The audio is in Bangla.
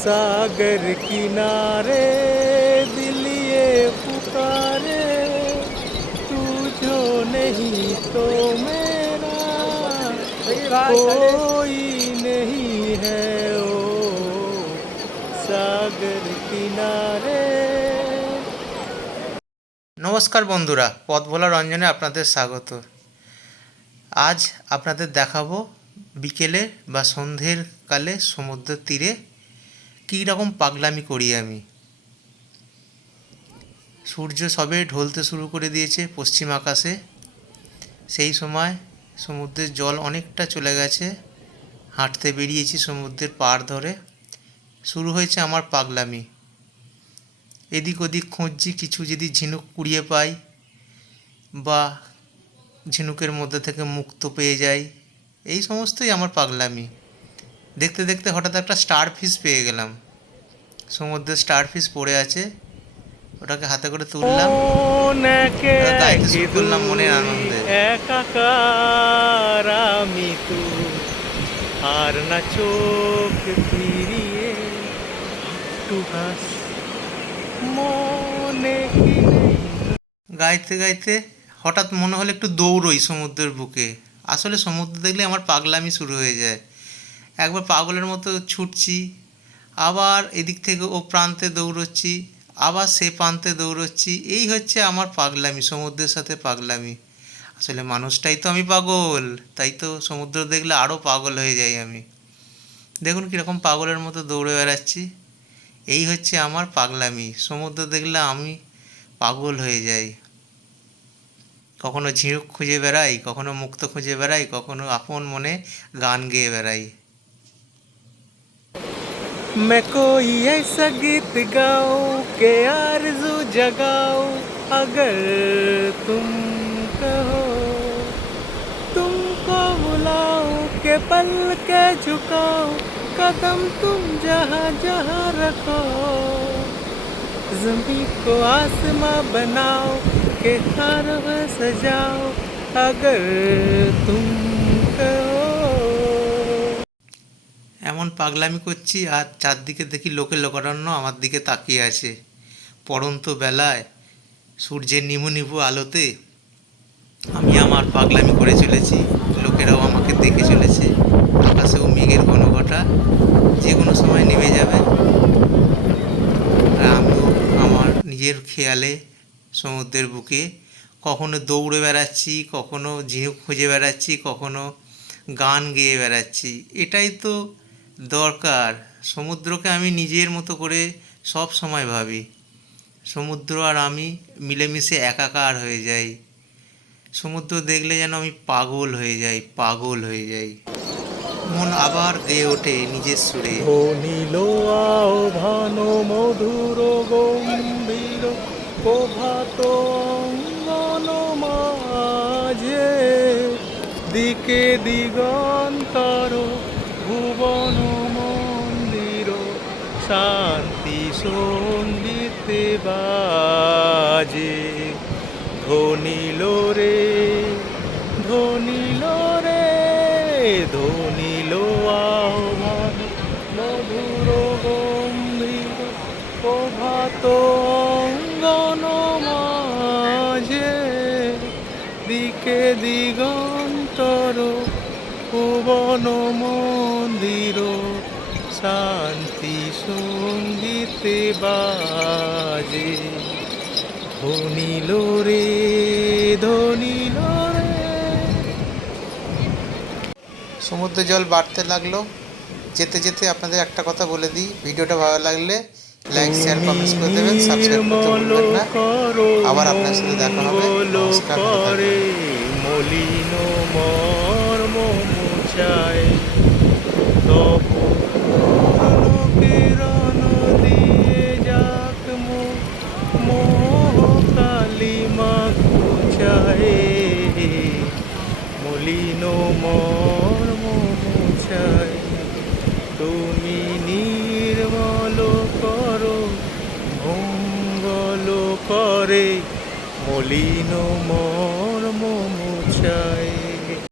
सागर किनारे दिल ये पुकारे, तू जो नहीं तो मेरा कोई नहीं है ओ सागर किनारे। নমস্কার বন্ধুরা, পথ ভোলা রঞ্জনে আপনাদের স্বাগত। আজ আপনাদের দেখাবো বিকেলে বা সন্ধ্যের কালে সমুদ্রের তীরে কী রকম পাগলামি করি আমি। সূর্য সবে ঢলতে শুরু করে দিয়েছে পশ্চিম আকাশে। সেই সময় সমুদ্রের জল অনেকটা চলে গেছে, হাঁটতে বেরিয়েছি সমুদ্রের পাড় ধরে। শুরু হয়েছে আমার পাগলামি। এদিক ওদিক খুঁজছি কিছু যদি ঝিনুক কুড়িয়ে পাই বা ঝিনুকের মধ্যে থেকে মুক্তো পেয়ে যাই, এই সমস্তই আমার পাগলামি। দেখতে দেখতে হঠাৎ একটা স্টার ফিশ পেয়ে গেলাম। সমুদ্রে স্টার ফিশ পড়ে আছে, ওটাকে হাতে করে তুললাম, গাইতে শুরু করলাম মনের আনন্দে। একাকার আমি তুই, আর না চোখ ফিরিয়ে একটু হাস মনে কি নেই। গাইতে গাইতে হঠাৎ মনে হলো একটু দৌড়ই সমুদ্রের বুকে। আসলে সমুদ্র দেখলে আমার পাগলামি শুরু হয়ে যায়। একবার পাগলের মতো ছুটছি, আবার এদিক থেকে ও প্রান্তে দৌড়চ্ছি, আবার সে প্রান্তে দৌড়চ্ছি। এই হচ্ছে আমার পাগলামি, সমুদ্রের সাথে পাগলামি। আসলে মানুষটাই তো আমি পাগল, তাই তো সমুদ্র দেখলে আরও পাগল হয়ে যাই আমি। দেখুন কীরকম পাগলের মতো দৌড়ে বেড়াচ্ছি। এই হচ্ছে আমার পাগলামি, সমুদ্র দেখলে আমি পাগল হয়ে যাই। কখনো ঝিনুক খুঁজে বেড়াই, কখনো মুক্তো খুঁজে বেড়াই, কখনো আপন মনে গান গেয়ে বেড়াই। मैं कोई ऐसा गीत गाऊं के आरज़ू जगाऊं, अगर तुम कहो तुमको बुलाऊं के पल के झुकाऊं, कदम तुम जहाँ जहाँ रखो, ज़मीं को आसमां बनाओ के हार सजाओ, अगर तुम कहो। এমন পাগলামি করছি আর চারদিকে দেখি লোকে লোকারণ্য আমার দিকে তাকিয়ে আছে। পড়ন্ত বেলায় সূর্যের নিভু নিভু আলোতে আমি আমার পাগলামি করে চলেছি, লোকেরাও আমাকে দেখে চলেছে। আকাশেও মেঘের ঘনঘটা যে কোনো সময় নেমে যাবে, আর আমিও আমার নিজের খেয়ালে সমুদ্রের বুকে কখনো দৌড়ে বেড়াচ্ছি, কখনো ঝিনুক খুঁজে বেড়াচ্ছি, কখনো গান গেয়ে বেড়াচ্ছি। এটাই তো দরকার। সমুদ্রকে আমি নিজের মতো করে সব সময় ভাবি। সমুদ্র আর আমি মিলেমিশে একাকার হয়ে যাই। সমুদ্র দেখলে যেন আমি পাগল হয়ে যাই, পাগল হয়ে যাই। মন আবার গেয়ে ওঠে নিজের সুরে। ও নীল আও ভান মধুর গম্ভীর প্রভাত অঙ্গন মাঝে, দিকে দিগন্তর ভুবন মন্দির, শান্তি সঙ্গীতে বাজে, ধ্বনিল রে ধ্বনিল রে ধ্বনিল আহ্বান মধুর গম্ভীর প্রভাত অঙ্গন মাঝে, দিকে দিগন্তর ভুবন মন্দির, শান্তি সঙ্গীতে বাজে, ধ্বনিল রে ধ্বনিল রে। সমুদ্রের জল বাড়তে লাগলো। যেতে যেতে আপনাদের একটা কথা বলে দিই, ভিডিওটা ভালো লাগলে লাইক শেয়ার কমেন্টস করে দেবেন, সাবস্ক্রাইব করতে ভুলবেন না। আবার আপনার সাথে দেখা হবে। নমস্কার, ভালো থাকবেন। মলিন মর্ম মুছায় তবু কিরণ দিয়ে যাক মোহ কালিমা ঘুচায়, মলিন মর্ম মুছায়, তুমি নির্মল করো মঙ্গল করে, মলিন